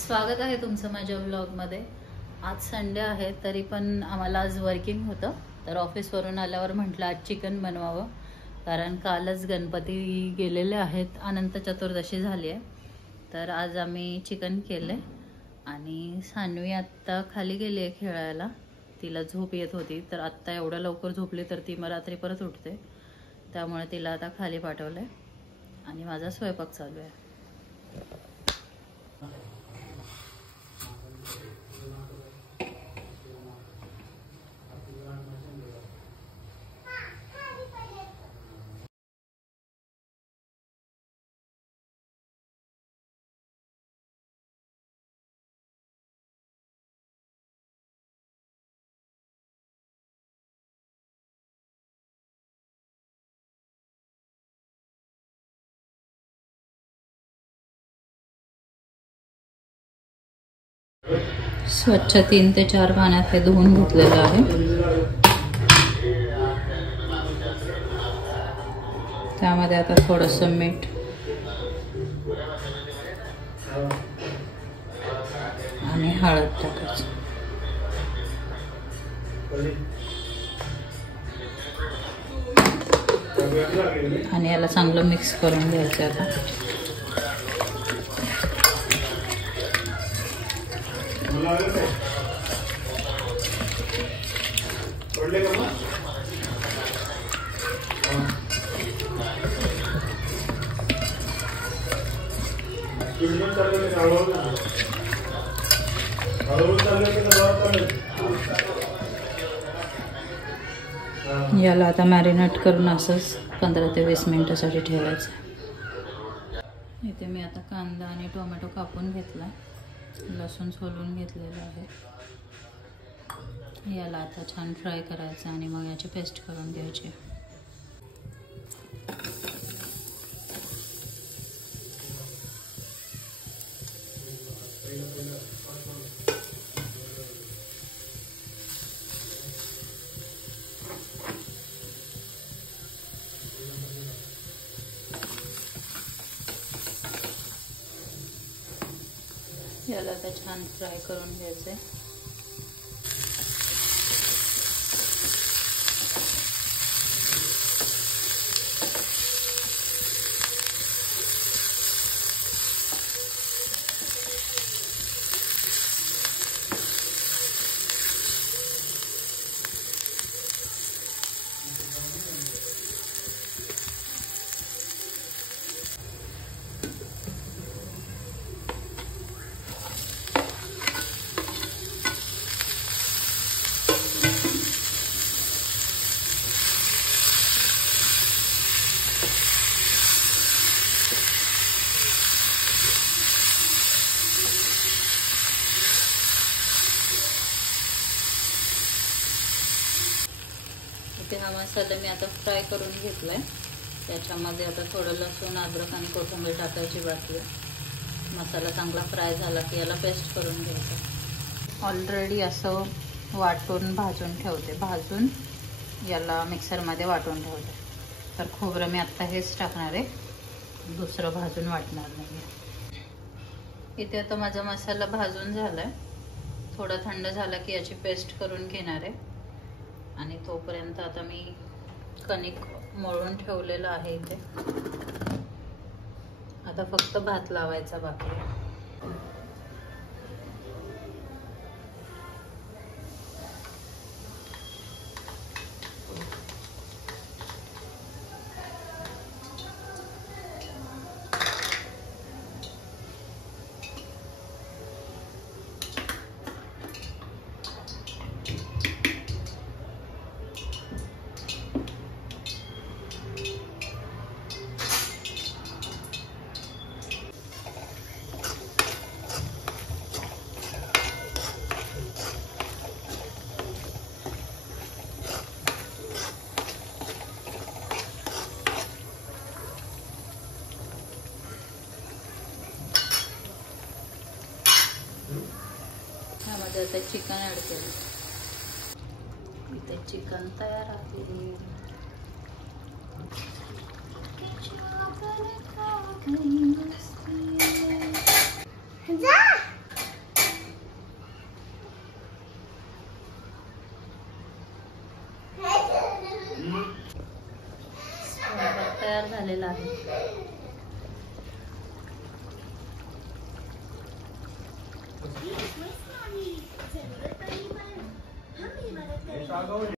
स्वागत आहे तुमचं माझ्या व्लॉगमध्ये। आज संडे आहे तरी पण आम्हाला आज वर्किंग होतं, तर ऑफिसवरून आल्यावर म्हटलं आज चिकन बनवावं, कारण कालच गणपती गेलेले आहेत, अनंत चतुर्दशी झाली आहे, तर आज आम्ही चिकन केले। आणि सानवी आत्ता खाली गेली आहे खेळायला, तिला झोप येत होती, तर आत्ता एवढ्या लवकर झोपली तर ती मग रात्री परत उठते, त्यामुळे तिला आता खाली पाठवलंय आणि माझा स्वयंपाक चालू आहे। स्वच्छ 3 ते 4 पाण्यात हे धुवून घेतलेलं आहे। त्यामध्ये आता थोडंसं मीठ आणि हळद टाकायची आणि याला चांगलं मिक्स करून घ्यायचं आता। याला आता मॅरिनेट करून असंच 15 ते 20 मिनिटासाठी ठेवायचं। इथे मी आता कांदा आणि टोमॅटो कापून घेतला, लसूण सोलून घेतलेलं आहे। याला आता छान फ्राय करायचं आणि मग याची पेस्ट करून घ्यायची। याला आता छान फ्राय करून घ्यायचे। हा मसाला मी आता फ्राय करून घेतलाय, त्याच्यामध्ये आता थोडं लसूण, अद्रक आणि कोथिंबीर टाकायची बाकी आहे। मसाला चांगला फ्राय झाला की याला पेस्ट करून घ्यायचं। ऑलरेडी असं वाटून भाजून ठेवते, भाजून याला मिक्सरमध्ये वाटून ठेवते। तर खोबरं मी आत्ता हेच टाकणार आहे, दुसरं भाजून वाटणार नाही। इथे आता माझा मसाला भाजून झालाय, थोडा थंड झाला की याची पेस्ट करून घेणार आहे। आणि तोपर्यंत आता मी कणिक मळून ठेवलेलं आहे इथे, आता फक्त भात लावायचा बाकी आहे। ह्यामध्ये आता चिकन ऍड केलं, इथे चिकन तयार आहे। तयार झालेला आहे.